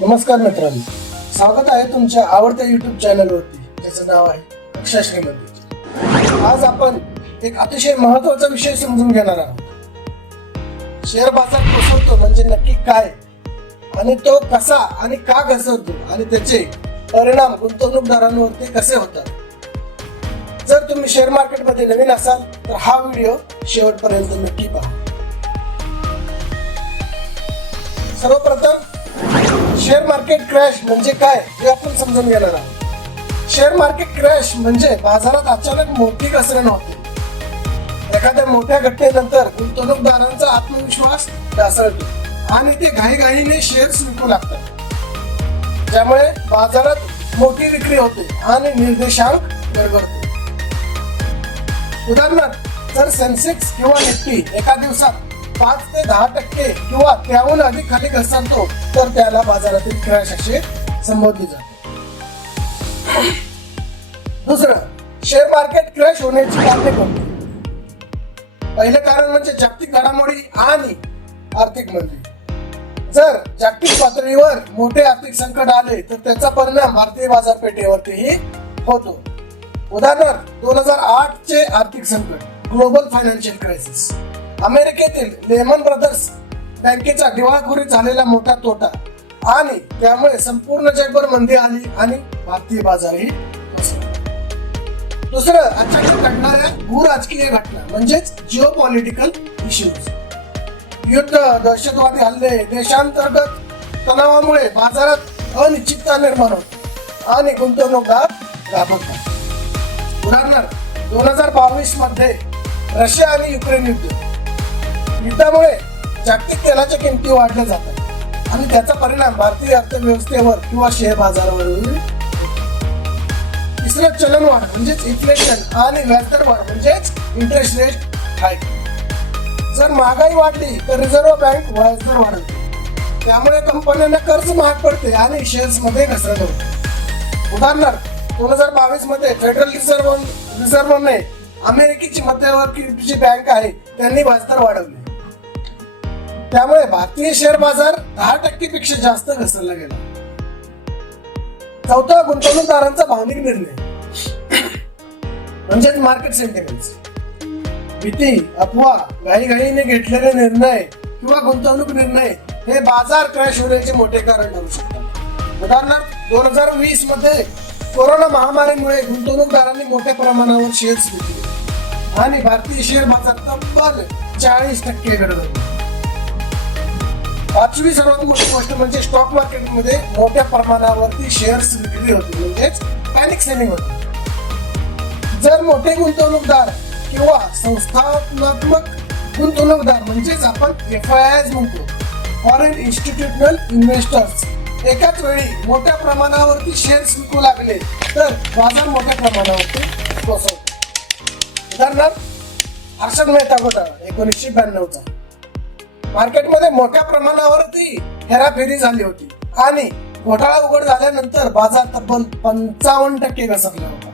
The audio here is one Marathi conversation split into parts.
नमस्कार मित्रांनो स्वागत आहे तुमच्या आवडत्या युट्यूब चॅनलवरती त्याचं नाव आहे अक्षय मंदिर आज आपण एक अतिशय महत्वाचा विषय समजून घेणार आहोत शेअर बाजार कोसळतो म्हणजे नक्की काय आणि तो कसा आणि का घसरतो आणि त्याचे परिणाम गुंतवणूकदारांवरती कसे होतात जर तुम्ही शेअर मार्केटमध्ये नवीन असाल तर हा व्हिडिओ शेवटपर्यंत नक्की पहा सर्वप्रथम शेअर मार्केट क्रॅश म्हणजे काय हे आपण समजून घेणार आहोत शेअर मार्केट क्रॅश म्हणजे बाजारात अचानक मोठी घसरण होते एखाद्या मोठ्या घटनेनंतर गुंतवणूकदारांचा आत्मविश्वास ढासळतो आणि ते घाईघाईने शेअर्स विकू लागतात त्यामुळे बाजारात मोठी विक्री होते आणि निर्देशांक गडबडतो उदाहरणार्थ जर सेन्सेक्स किंवा निफ्टी एका दिवसात पाच ते दहा टक्के किंवा त्याहून अधिक खाली घसरतो तर त्याला बाजारातील क्रॅश असे संबोधले जाते दुसरं शेअर मार्केट क्रॅश होण्याची कारणे कोणती पहिलं कारण म्हणजे जागतिक घडामोडी आणि आर्थिक मंदी जर जागतिक पातळीवर मोठे आर्थिक संकट आले तर त्याचा परिणाम भारतीय बाजारपेठेवरतीही होतो उदाहरणार्थ दोन हजार आठ चे आर्थिक संकट ग्लोबल फायनान्शियल क्रायसिस अमेरिकेतील लेमन ब्रदर्स बँकेचा दिवाळखोरी झालेला मोठा तोटा आणि त्यामुळे संपूर्ण जगभर मंदी आली आणि भारतीय बाजारही दुसरं अचानक घडणाऱ्या भूराजकीय घटना म्हणजेच जिओ पॉलिटिकल इश्यूज युद्ध दहशतवादी हल्ले देशांतर्गत तणावामुळे बाजारात अनिश्चितता निर्माण होते आणि गुंतवणूकदार घाबरतात उदाहरणार्थ दोन हजार बावीस मध्ये रशिया आणि युक्रेन युद्ध युद्धामुळे जागतिक तेलाच्या किमती वाढल्या जातात आणि त्याचा परिणाम भारतीय अर्थव्यवस्थेवर किंवा शेअर बाजारावर तिसरं चलनवाढ म्हणजेच इन्फ्लेशन आणि व्याजदर वाढ म्हणजेच इंटरेस्ट रेट हाय जर महागाई वाढली तर रिझर्व्ह बँक व्याजदर वाढवते त्यामुळे कंपन्यांना कर्ज महाग पडते आणि शेअर्स मध्ये घसरण होते उदाहरणार्थ दोन हजार बावीस मध्ये फेडरल रिझर्व्ह रिझर्व्हने अमेरिकेची जी बँक आहे त्यांनी व्याजदर वाढवली त्यामुळे भारतीय शेअर बाजार दहा टक्के पेक्षा जास्त घसरला गेला चौथा गुंतवणूकदारांचा भावनिक निर्णय म्हणजेच मार्केट सेंटिमेंट भीती अफवा घाईघाईने घेतलेले निर्णय किंवा गुंतवणूक निर्णय हे बाजार क्रॅश होण्याचे मोठे कारण ठरू शकतात उदाहरणार्थ दोन हजार वीस मध्ये कोरोना महामारीमुळे गुंतवणूकदारांनी मोठ्या प्रमाणावर शेअर्स घेतले आणि भारतीय शेअर बाजार तब्बल चाळीस टक्के घडवले आजची सर्वात मोठी गोष्ट म्हणजे स्टॉक मार्केट मध्ये मोठ्या प्रमाणावरती शेअर्स विक्री होती म्हणजेच पॅनिक सेलिंग होती जर मोठे गुंतवणूकदार किंवा संस्थात्मक गुंतवणूकदार म्हणजेच आपण एफ आय आय म्हणतो फॉरेन इन्स्टिट्यूशनल इन्व्हेस्टर्स एकाच वेळी मोठ्या प्रमाणावरती शेअर्स विकू लागले तर बाजार मोठ्या प्रमाणावरती कोसळतो उदाहरणार्थ हर्षद मेहता होता एकोणीसशे ब्याण्णवचा मार्केटमध्ये मोठ्या प्रमाणावरती हेराफेरी झाली होती आणि घोटाळा उघड झाल्यानंतर बाजार तब्बल पंचावन्न टक्के घसरला होता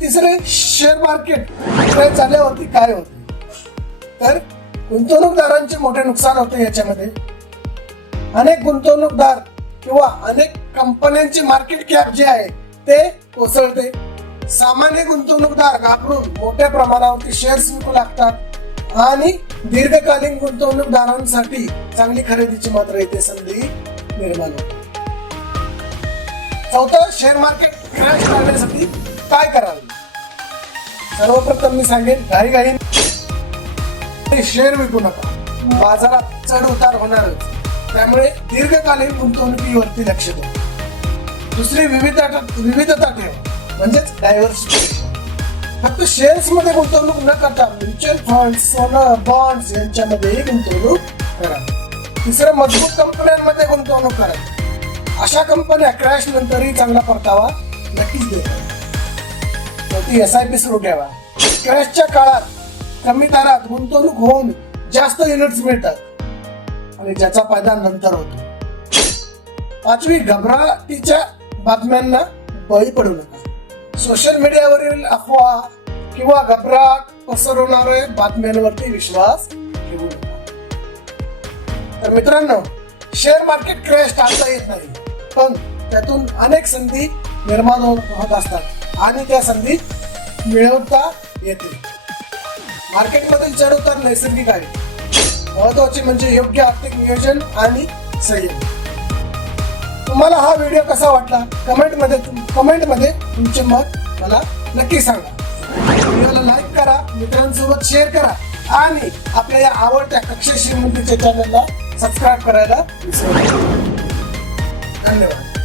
तिसरे शेअर मार्केट होते काय होते तर गुंतवणूकदारांचे मोठे नुकसान होते याच्यामध्ये अनेक गुंतवणूकदार किंवा अनेक कंपन्यांची मार्केट कॅप जे आहे ते कोसळते सामान्य गुंतवणूकदार घाबरून मोठ्या प्रमाणावरती शेअर्स विकू लागतात आणि दीर्घकालीन गुंतवणूकदारांसाठी चांगली खरेदीची मात्र येते संधी निर्माण होते चौथा शेअर मार्केट क्रॅश करण्यासाठी काय करावे सर्वप्रथम मी सांगेन घाई घाई शेअर विकू नका बाजारात चढ उतार होणारच त्यामुळे दीर्घकालीन गुंतवणुकीवरती लक्ष द्या दुसरी विविधता विविधता ठेव म्हणजेच डायव्हर्सिटी फक्त शेअर्स मध्ये गुंतवणूक न करता म्युच्युअल फंड सोनं बॉन्ड्स यांच्यामध्येही गुंतवणूक करा तिसरं मजबूत कंपन्यांमध्ये गुंतवणूक करा अशा कंपन्या क्रॅश नंतरही चांगला परतावा नक्कीच देतात ती एस आय पी सुरू ठेवा क्रॅशच्या काळात कमी दरात गुंतवणूक होऊन जास्त युनिट्स मिळतात आणि ज्याचा फायदा नंतर होतो पाचवी घबराटीच्या बातम्यांना बळी पडू नका सोशल मीडियावरील अफवा किंवा घबराट पसरवणारे बातम्यांवरती विश्वास ठेवू तर मित्रांनो शेअर मार्केट क्रॅश टाळता येत नाही पण त्यातून अनेक संधी निर्माण होत असतात आणि त्या संधी मिळवता येते मार्केटमधील चढ उतार नैसर्गिक आहे महत्वाचे म्हणजे योग्य आर्थिक नियोजन आणि संयम तुम्हाला हा व्हिडिओ कसा वाटला कमेंट कमेंटमध्ये कमेंटमध्ये तुमचे मत मला नक्की सांगा व्हिडिओला लाईक करा मित्रांसोबत शेअर करा आणि आपल्या या आवडत्या कक्षा श्रीमंतीच्या चॅनलला सबस्क्राईब करायला विसरू धन्यवाद